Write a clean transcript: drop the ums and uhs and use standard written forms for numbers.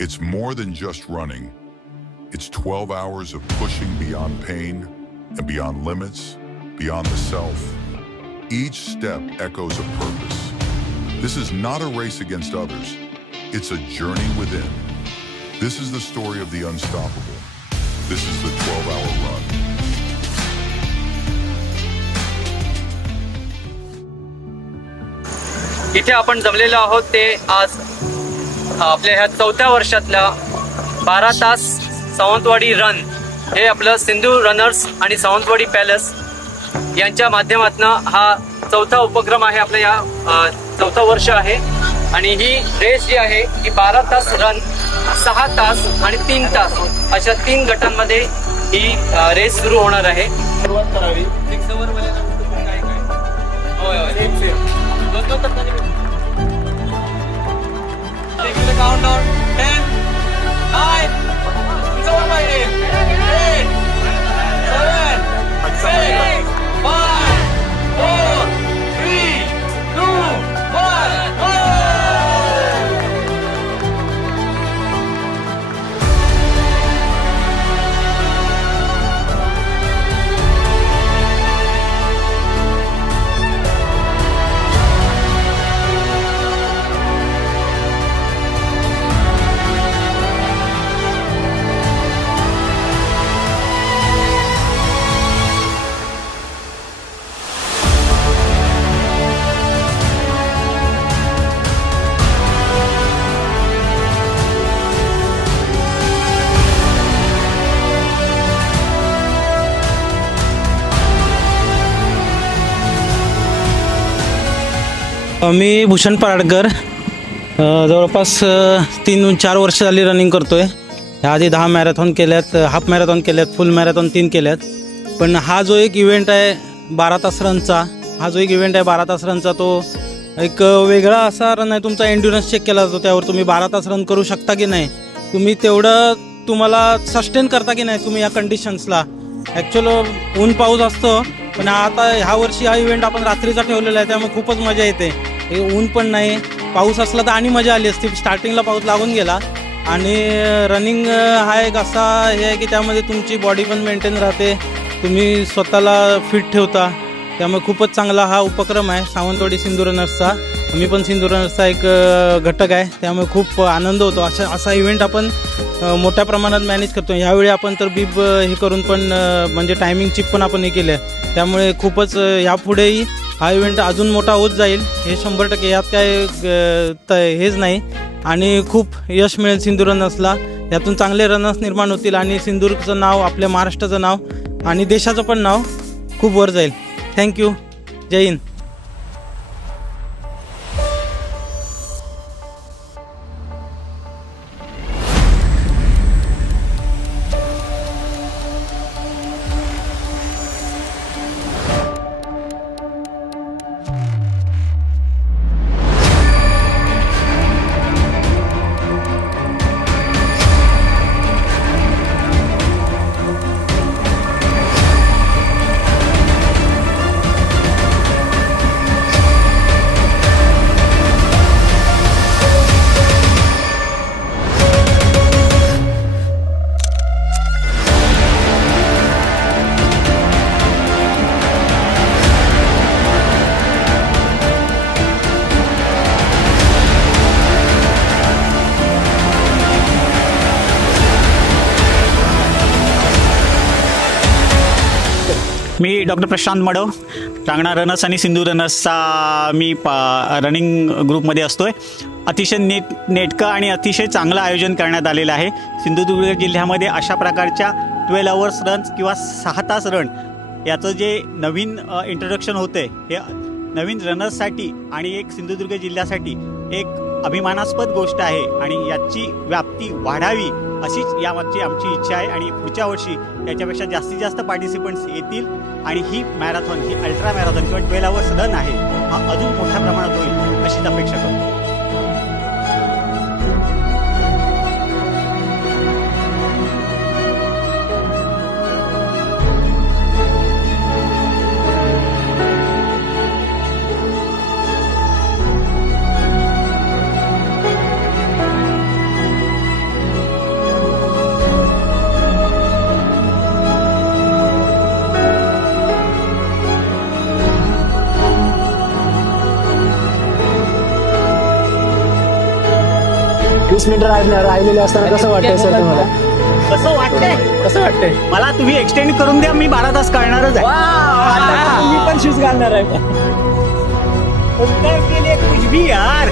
It's more than just running. It's 12 hours of pushing beyond pain and beyond limits, beyond the self. Each step echoes a purpose. This is not a race against others. It's a journey within. This is the story of the unstoppable. This is the 12-hour run. इथे आपण जमलेलो आहोत ते आज आपल्या ह्या 4थ्या वर्षातल्या 12 तास Sawantwadi run हे आपलं सिंधू रनर्स आणि सावंतवाडी पॅलेस यांच्या माध्यमातून हा 4था उपक्रम आहे. आपल्या या 4थं वर्ष आहे आणि ही रेस जी आहे ही 12 तास रन, 6 तास आणि 3 तास अशा 3 गटांमध्ये ही रेस सुरू होणार आहे. सुरुवात करावी 6 ओव्हर मध्ये काय काय होय होय same Take the countdown. 10, 9, 8, 7, 6, 5, 4, 3, 2, 1, go! मी भूषण पराडकर जवळपास 3-4 वर्ष झाली रनिंग करतोय. याआधी 10 मॅरेथॉन केल्यात, हाफ मॅरेथॉन केल्यात, फुल मॅरेथॉन 3 केल्यात. पण हा जो एक इव्हेंट आहे 12 तास रनचा तो एक वेगळा असा रन आहे. तुमचा एंड्युरन्स चेक केला जातो, त्यावर तुम्ही 12 तास रन करू शकता की नाही, तुम्ही तेवढं तुम्हाला सस्टेन करता की नाही तुम्ही या कंडिशन्सला. ॲक्च्युअल ऊन पाऊस असतो, पण आता ह्या वर्षी हा इव्हेंट आपण रात्रीचा ठेवलेला आहे, त्यामुळे खूपच मजा येते. हे ऊन पण नाही, पाऊस असला तर आणि मजा आली असती. स्टार्टिंगला पाऊस लागून गेला आणि रनिंग हा एक असा हे आहे की त्यामध्ये तुमची बॉडी पण मेंटेन राहते, तुम्ही स्वतःला फिट ठेवता. त्यामुळे खूपच चांगला हा उपक्रम आहे सावंतवाडी सिंधू रनर्सचा. मी पण सिंधू रनर्सचा एक घटक आहे, त्यामुळे खूप आनंद होतो. असा इव्हेंट आपण मोठ्या प्रमाणात मॅनेज करतो. ह्यावेळी आपण तर बीब हे करून पण म्हणजे टायमिंग चिप पण आपण हे केलं आहे, त्यामुळे खूपच यापुढेही हा इव्हेंट अजून मोठा होत जाईल हे 100%. यात काय हेच नाही आणि खूप यश मिळेल सिंधू रनर्सला. यातून चांगले रनर्स निर्माण होतील आणि सिंधूचं नाव, आपल्या महाराष्ट्राचं नाव आणि देशाचं पण नाव खूप वर जाईल. थँक्यू. जय हिंद. मी डॉक्टर प्रशांत मडव, रांगणा रनर्स आणि सिंधू रनर्सचा मी रनिंग ग्रुपमध्ये असतोय. अतिशय नेटकं आणि अतिशय चांगलं आयोजन करण्यात आलेलं आहे. सिंधुदुर्ग जिल्ह्यामध्ये अशा प्रकारच्या 12 आवर्स रन्स किंवा 6 तास रन याचं जे नवीन इंट्रोडक्शन होतं आहे, हे नवीन रनर्ससाठी आणि एक सिंधुदुर्ग जिल्ह्यासाठी एक अभिमानास्पद गोष्ट आहे आणि याची व्याप्ती वाढावी अशीच यामागची आमची इच्छा आहे. आणि पुढच्या वर्षी याच्यापेक्षा जास्तीत जास्त पार्टिसिपंट्स येतील आणि ही मॅरेथॉन, ही अल्ट्रा मॅरेथॉन किंवा 12 आवर्स रन आहे हा अजून मोठ्या प्रमाणात होईल अशीच अपेक्षा करतो. 20 मिनिटं राहिलेले असताना कसं वाटतंय सर तुम्हाला? कसं वाटतंय? कसं वाटतंय? मला तुम्ही एक्सटेंड करून द्या, मी 12 तास करणारच आहे. आता तुम्ही पण शूज घालणार आहे. उत्तर के लिए कुछ भी यार.